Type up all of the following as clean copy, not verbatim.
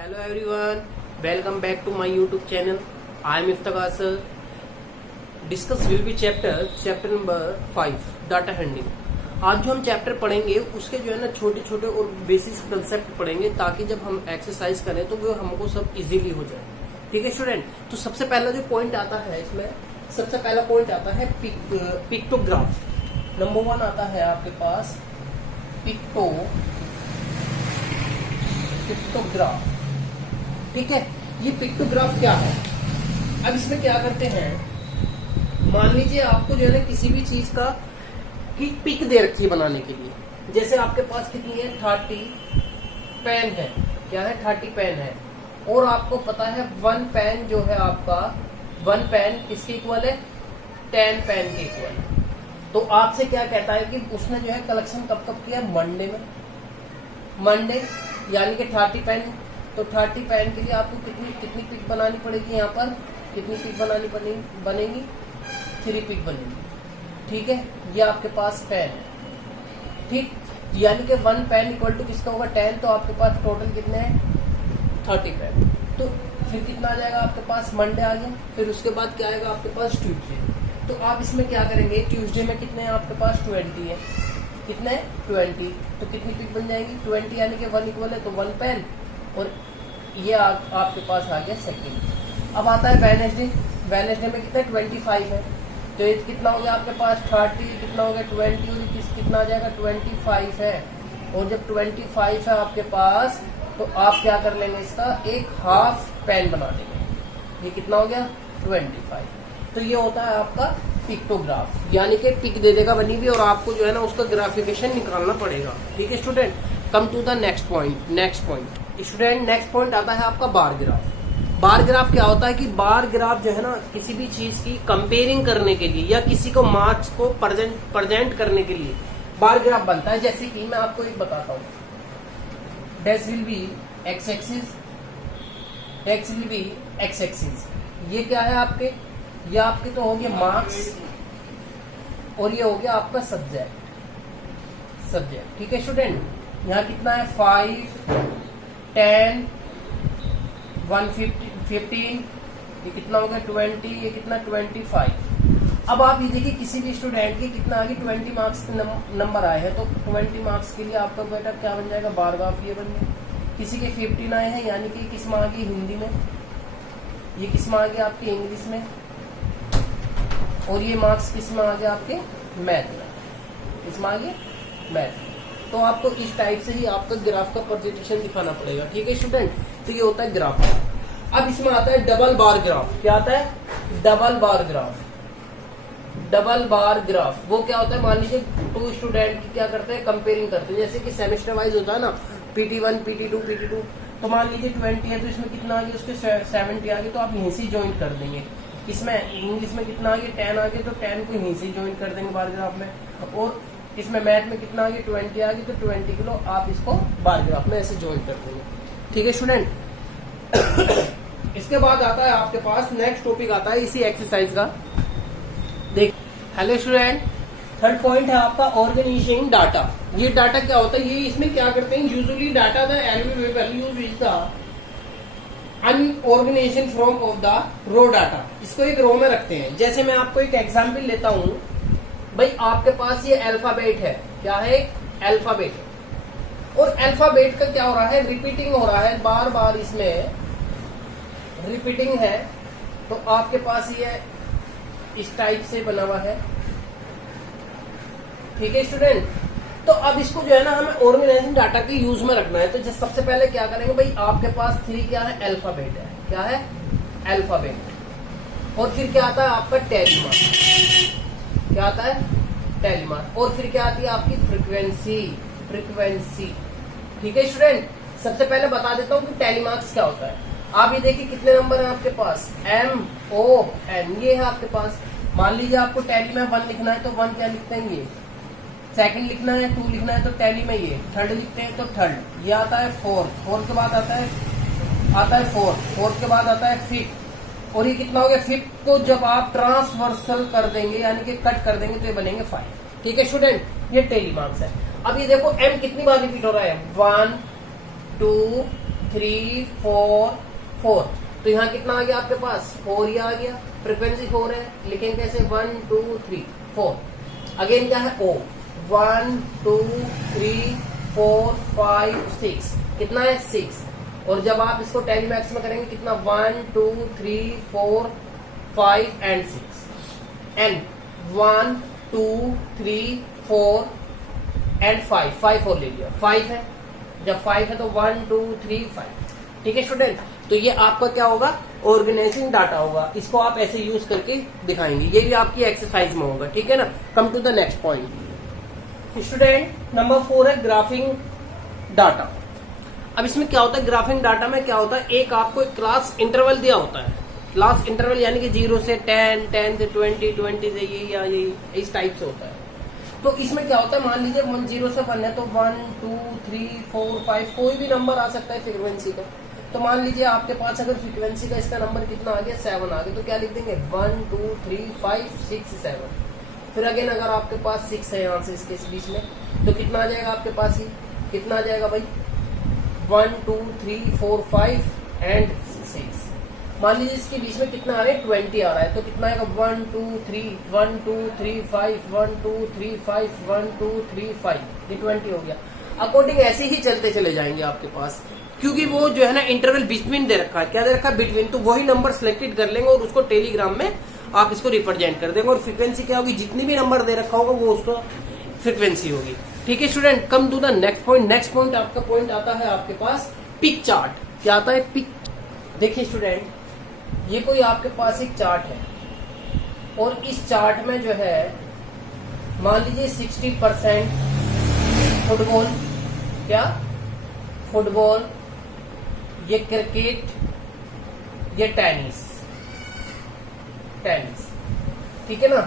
Hello everyone, welcome back to my YouTube channel. I am Iftikhar sir. Discuss will be chapter number 5 data handling. आज जो हम chapter पढ़ेंगे उसके जो है ना छोटे छोटे और बेसिक कंसेप्ट पढ़ेंगे ताकि जब हम एक्सरसाइज करें तो वो हमको सब इजीली हो जाए। ठीक है स्टूडेंट, तो सबसे पहला जो पॉइंट आता है इसमें, सबसे पहला पॉइंट आता है पिक्टोग्राफ। नंबर 1 आता है आपके पास पिक्टोग्राफ। ठीक है, ये पिक्टोग्राफ क्या है? अब इसमें क्या करते हैं, मान लीजिए आपको जो है ना किसी भी चीज का की पिक दे रखी है बनाने के लिए। जैसे आपके पास कितनी है, 30 पेन है। क्या है, 30 पेन है। और आपको पता है 1 पेन जो है आपका, 1 पेन किसके इक्वल है, 10 पेन के इक्वल। तो आपसे क्या कहता है कि उसने जो है कलेक्शन कब कब किया, मंडे, यानी कि 30 पेन। तो 30 पेन के लिए आपको कितनी पिक बनानी पड़ेगी, यहाँ पर कितनी पिक बनेगी, 3 पिक बनेगी। ठीक है, ये आपके पास पेन है। ठीक, यानी कि 1 पेन इक्वल टू किसका होगा, 10। तो आपके पास टोटल कितने हैं, 30 पेन। तो फिर कितना आ जाएगा आपके पास, मंडे आ गया। फिर उसके बाद क्या आएगा आपके पास, ट्यूसडे। तो आप इसमें क्या करेंगे, ट्यूसडे में कितने हैं आपके पास, 20 है। कितने, 20। तो कितनी पिक बन जाएगी, 20, यानी कि 1 इक्वल है तो 1 पेन। और ये आपके पास आ गया सेकंड। अब आता है वेडनेसडे में कितना, 25 है। तो ये कितना हो गया आपके पास, 30, कितना हो गया 20, और कितना आ जाएगा, 25 है। और जब 25 है आपके पास तो आप क्या कर लेंगे, इसका एक हाफ पेन बना देंगे। ये कितना हो गया, 25। तो ये होता है आपका पिक्टोग्राफ, यानी कि पिक दे देगा बनी हुई और आपको जो है ना उसका ग्राफिकेशन निकालना पड़ेगा। ठीक है student, come to the next point student. Next point आता है आपका बार ग्राफ। बार ग्राफ क्या होता है कि बार ग्राफ जो है ना किसी भी चीज की कंपेयरिंग करने के लिए या किसी को मार्क्स को प्रेजेंट करने के लिए बार ग्राफ बनता है। जैसे कि मैं आपको एक बताता हूँ, days will be x axis, ये क्या है आपके, ये आपके तो हो गया मार्क्स और ये हो गया आपका सब्जेक्ट। ठीक है स्टूडेंट, यहाँ कितना है, 5, 10, 115, ये कितना हो गया, 20, ये कितना, 25। अब आप ये देखिए किसी भी स्टूडेंट के कितना आगे 20 मार्क्स नंबर आए हैं, तो 20 मार्क्स के लिए आपका बेटा क्या बन जाएगा, बार ग्राफ ये बन गया। किसी के 15 आए हैं, यानी कि किस में आ गई, हिंदी में। ये किस में आ गया, आपके इंग्लिश में। और ये मार्क्स किस में आ गया, आपके मैथ में। किस में आ गया, मैथ में। तो आपको इस टाइप से ही आपका ग्राफ का प्रेजेंटेशन दिखाना पड़ेगा। ठीक है स्टूडेंट, तो ये होता है ग्राफ। अब इसमें आता है डबल बार ग्राफ। क्या आता है, डबल बार ग्राफ। वो क्या होता है, मान लीजिए 2 स्टूडेंट की क्या करते हैं, कंपेयरिंग करते हैं। जैसे कि सेमेस्टर वाइज होता है ना, PT1, PT2। तो मान लीजिए 20 है तो इसमें कितना आ गया, उसके 70 आ गए, तो आप यहीं से ज्वाइन कर देंगे। इसमें इंग्लिश में कितना आ गया, 10 आ गया, तो 10 को यहीं से ज्वाइन कर देंगे बार ग्राफ में। और इसमें मैथ में कितना आ गया, 20 आ गई, तो 20 किलो आप इसको बार ग्राफ में ऐसे ज्वाइन कर देंगे। ठीक है स्टूडेंट। इसके बाद आता है आपके पास नेक्स्ट टॉपिक आता है इसी एक्सरसाइज का। देख, हेलो स्टूडेंट, थर्ड पॉइंट है आपका ऑर्गेनाइजिंग डाटा। ये डाटा क्या होता है, ये इसमें क्या करते हैं, usually data the values is the unorganisation from of the raw data. इसको एक रो में रखते हैं। जैसे मैं आपको एक एग्जाम्पल लेता हूं, भाई आपके पास ये अल्फाबेट है। क्या है, अल्फाबेट। और अल्फाबेट का क्या हो रहा है, रिपीटिंग हो रहा है, बार बार इसमें रिपीटिंग है। तो आपके पास ये इस टाइप से बना हुआ है। ठीक है स्टूडेंट, तो अब इसको जो है ना हमें ऑर्गेनाइजिंग डाटा के यूज में रखना है। तो सबसे पहले क्या करेंगे, भाई आपके पास 3 क्या है, अल्फाबेट है। क्या है, अल्फाबेट। और फिर क्या आता है आपका टैली मार्क। क्या आता है, टैली मार्क। और फिर क्या आती है आपकी फ्रीक्वेंसी। ठीक है स्टूडेंट, सबसे पहले बता देता हूं कि टैली मार्क्स क्या होता है। आप ये देखिए कितने नंबर है आपके पास, MON, ये है आपके पास। मान लीजिए आपको टैली में 1 लिखना है तो 1 क्या लिखते हैं, ये। सेकंड लिखना है, 2 लिखना है तो टैली में ये। थर्ड लिखते हैं तो थर्ड। ये आता है फोर्थ के बाद आता है फोर्थ के बाद आता है फिफ्थ। और ये कितना हो गया, फिफ्थ को जब आप ट्रांसवर्सल कर देंगे यानी कि कट कर देंगे तो ये बनेंगे 5। ठीक है स्टूडेंट, ये टैली मार्क्स है। अब ये देखो M कितनी बार रिपीट हो रहा है, 1, 2, 3 4 4। तो यहाँ कितना आ गया आपके पास 4 ही आ गया, फ्रीक्वेंसी 4 है, लिखेंगे कैसे 1 2 3 4। अगेन क्या है O 1 2 3 4 5 6, कितना है 6। और जब आप इसको टेलीमैक्स में करेंगे कितना 1 2 3 4 5 एंड 6 एंड 1 2 3 4 एंड 5 और ले लिया 5 है, जब 5 है तो 1 2 3 5। ठीक है स्टूडेंट, तो ये आपका क्या होगा ऑर्गेनाइजिंग डाटा होगा, इसको आप ऐसे यूज करके दिखाएंगे, ये भी आपकी एक्सरसाइज में होगा। ठीक है ना। Come to the next point student, number 4 है ग्राफिंग डाटा। अब इसमें क्या होता है, ग्राफिंग डाटा में क्या होता है, एक आपको एक क्लास इंटरवल दिया होता है, क्लास इंटरवल यानी कि 0 से 10, 10 से 20, 20 से ये या ये इस टाइप से होता है। तो इसमें क्या होता है, मान लीजिए 0 से 1 है तो 1 2 3 4 5 कोई भी नंबर आ सकता है फ्रीक्वेंसी का। तो मान लीजिए आपके पास अगर फ्रीक्वेंसी का इसका नंबर कितना आ गया 7 आ गया, तो क्या लिख देंगे 1 2 3 5 6 7। फिर अगेन अगर आपके पास 6 है यहाँ से इसके इस बीच में, तो कितना आ जाएगा आपके पास, ही कितना आ जाएगा भाई 1 2 3 4 5 एंड 6। मान लीजिए इसके बीच में कितना आ रहा है 20 आ रहा है, तो कितना आएगा 1 2 3 1 2 3 5 1 2 3 5 1 2 3 5, ये 20 हो गया। अकॉर्डिंग ऐसे ही चलते चले जाएंगे आपके पास, क्योंकि वो जो है ना इंटरवल बिटवीन दे रखा है। क्या दे रखा है, बिटवीन। तो वही नंबर सिलेक्टेड कर लेंगे और उसको टेलीग्राम में आप इसको रिप्रेजेंट कर देंगे, और फ्रीक्वेंसी क्या होगी, जितनी भी नंबर दे रखा होगा वो उसका फ्रीक्वेंसी होगी। ठीक है student, come to the next point. Next point आपका पॉइंट आता है आपके पास पिक चार्ट। क्या आता है, पिक। देखिए स्टूडेंट, ये कोई आपके पास एक चार्ट है, और इस चार्ट में जो है मान लीजिए 60% फुटबॉल, क्या फुटबॉल, ये क्रिकेट, ये टेनिस, ठीक है ना।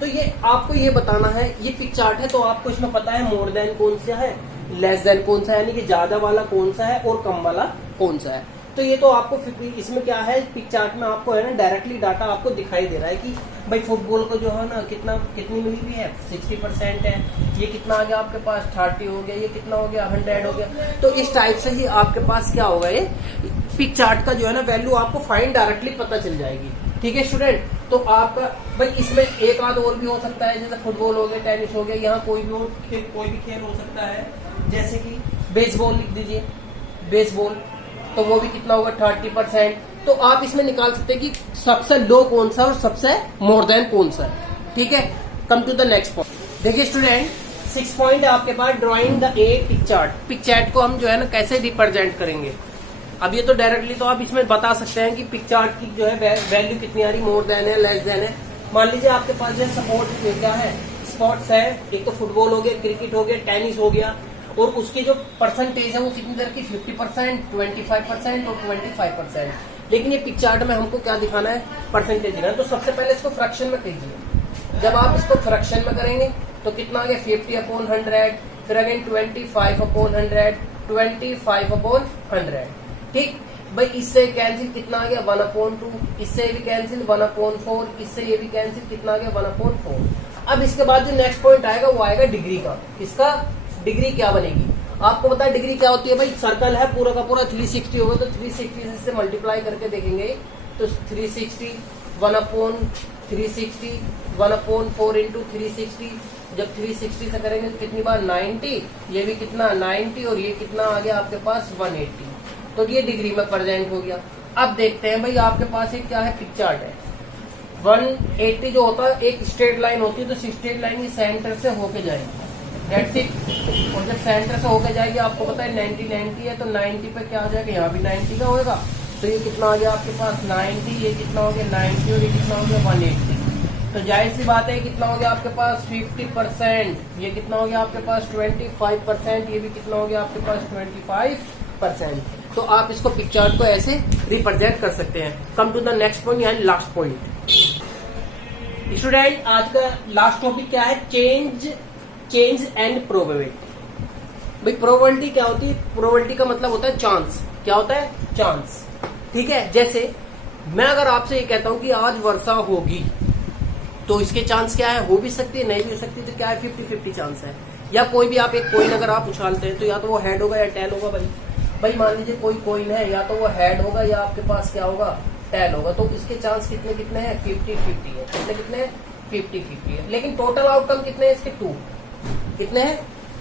तो ये आपको ये बताना है, ये पिक चार्ट है, तो आपको इसमें पता है मोर देन कौन सा है, लेस देन कौन सा है, यानी कि ज्यादा वाला कौन सा है और कम वाला कौन सा है। तो ये तो आपको इसमें क्या है, पिक चार्ट में आपको है ना डायरेक्टली डाटा आपको दिखाई दे रहा है कि भाई फुटबॉल को जो है ना कितनी मिली हुई है 60% है, ये कितना आ गया आपके पास 30 हो गया, ये कितना हो गया 100 हो गया। तो इस टाइप से ही आपके पास क्या होगा, ये पिक चार्ट का जो है ना वैल्यू आपको फाइन डायरेक्टली पता चल जाएगी। ठीक है स्टूडेंट, तो आपका भाई इसमें एक आध और भी हो सकता है, जैसे फुटबॉल हो गया, टेनिस हो गया, यहाँ कोई भी खेल हो सकता है, जैसे कि बेसबॉल लिख दीजिए, बेसबॉल, तो वो भी कितना होगा 30%। तो आप इसमें निकाल सकते हैं कि सबसे लो कौन सा और सबसे मोर देन कौन सा है। ठीक है, come to the next point. देखिए स्टूडेंट, 6 पॉइंट है आपके पास, drawing the a pic chart. Pic chart को हम जो है ना कैसे रिप्रेजेंट करेंगे। अब ये तो डायरेक्टली तो आप इसमें बता सकते हैं कि पिक चार्ट की जो है वैल्यू कितनी आ रही, मोर देन है, लेस देन है। मान लीजिए आपके पास जो सपोर्ट क्या है, स्पोर्ट्स है, एक तो फुटबॉल हो गया, क्रिकेट हो गया, टेनिस हो गया, और उसकी जो परसेंटेज है वो कितनी तरह की 50%, 25% और 25%। लेकिन ये पिक चार्ट में हमको क्या दिखाना है, परसेंटेज दिखाना है। तो सबसे पहले इसको फ्रैक्शन में कीजिए। जब आप इसको फ्रैक्शन में करेंगे तो कितना आ गया 50/100, फिर अगेन 25/100, 25/100। ठीक भाई, इससे कैंसिल कितना आ गया 1/2, इससे भी कैंसिल 1/4, इससे ये भी कैंसिल कितना आ गया 1/4। अब इसके बाद जो नेक्स्ट पॉइंट आएगा वो आएगा डिग्री का। इसका डिग्री क्या बनेगी, आपको पता है डिग्री क्या होती है भाई, सर्कल है पूरा का पूरा 360 होगा, तो 360 से मल्टीप्लाई करके देखेंगे तो 360 1/360 1/4 इंटू 360। जब 360 से करेंगे तो कितनी बार 90, ये भी कितना 90, और ये कितना आ गया आपके पास 180। तो ये डिग्री में प्रेजेंट हो गया। अब देखते हैं भाई आपके पास एक क्या है, पिक चार्ट है। 180 जो होता है एक स्ट्रेट लाइन होती है, तो स्ट्रेट लाइन ये सेंटर से होके जाएगी, दैट्स इट। और जब सेंटर से होके जाएगी, आपको पता है 90 है, तो 90 पे क्या आ जाएगा, यहाँ भी 90 का होगा, तो ये कितना आ गया आपके पास 90, ये कितना हो गया 90, और ये कितना हो गया 180। तो जाहिर सी बात है कितना हो गया आपके पास 50%, ये कितना हो गया आपके पास 25%, ये भी कितना हो गया आपके पास 25%। तो आप इसको पिक चार्ट को ऐसे रिप्रेजेंट कर सकते हैं। Come to the next point, यानी लास्ट पॉइंट। स्टूडेंट, आज का लास्ट टॉपिक क्या है, चेंज एंड प्रोबेबिलिटी। भाई प्रोबेबिलिटी क्या होती है, प्रोबेबिलिटी का मतलब होता है चांस। क्या होता है, चांस। ठीक है, जैसे मैं अगर आपसे ये कहता हूं कि आज वर्षा होगी, तो इसके चांस क्या है, हो भी सकती है, नहीं भी हो सकती, तो क्या है 50-50 चांस है। या कोई भी आप एक कॉइन अगर आप उछालते हैं तो या तो वो हेड होगा या टेल होगा भाई। भाई मान लीजिए कोई कॉइन है, या तो वो हेड होगा या आपके पास क्या होगा, टेल होगा, तो इसके चांस कितने कितने हैं, 50-50 है। कितने कितने हैं, 50-50 है। लेकिन टोटल आउटकम कितने हैं इसके, 2। कितने हैं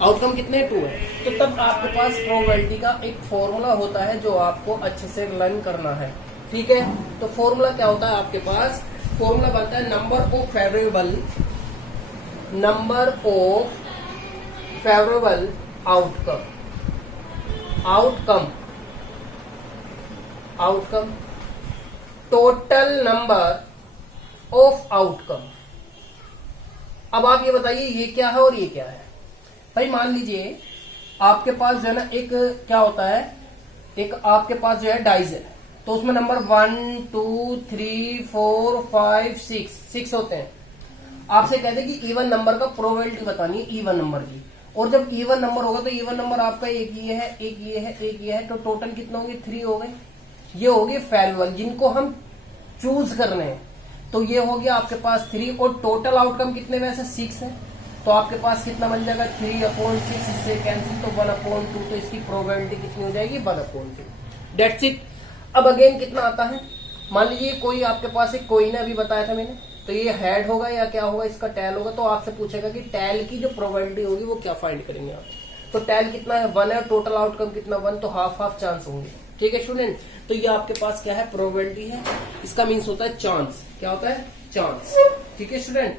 आउटकम, कितने 2 है। तो तब आपके पास प्रोबेबिलिटी का एक फॉर्मूला होता है जो आपको अच्छे से लर्न करना है, ठीक है। तो फॉर्मूला क्या होता है आपके पास, फॉर्मूला बनता है number of favourable outcome total number of outcome. अब आप ये बताइए ये क्या है और ये क्या है। भाई मान लीजिए आपके पास जो है ना, एक क्या होता है, एक आपके पास जो है डाइज है, तो उसमें नंबर 1 2 3 4 5 6 होते हैं। आपसे कहते हैं कि इवन नंबर का प्रोबेबिलिटी बतानी है, इवन नंबर की। और जब इवन नंबर होगा तो इवन नंबर आपका एक ये है, एक ये है, एक ये है, तो टोटल कितने होंगे, 3 हो गए। ये हो गए फेवरेबल जिनको हम चूज करने हैं, तो ये हो गया आपके पास 3। और टोटल आउटकम कितने वैसे 6 है, तो आपके पास कितना बन जाएगा 3/6, इससे कैंसिल, तो 1/2, तो इसकी प्रोबेबिलिटी कितनी हो जाएगी 1/2। That's it. अब अगेन कितना आता है, मान लीजिए कोई आपके पास एक कॉइन है, अभी बताया था मैंने, तो ये हेड होगा या क्या होगा, इसका टेल होगा। तो आपसे पूछेगा कि टेल की जो प्रोबेबिलिटी होगी वो क्या फाइंड करेंगे आप। तो टेल कितना है, 1 है, टोटल आउटकम कितना 1, तो हाफ चांस होंगे, ठीक है स्टूडेंट। तो ये आपके पास क्या है, प्रोबेबिलिटी है, इसका मीन्स होता है चांस। क्या होता है, चांस, ठीक है स्टूडेंट।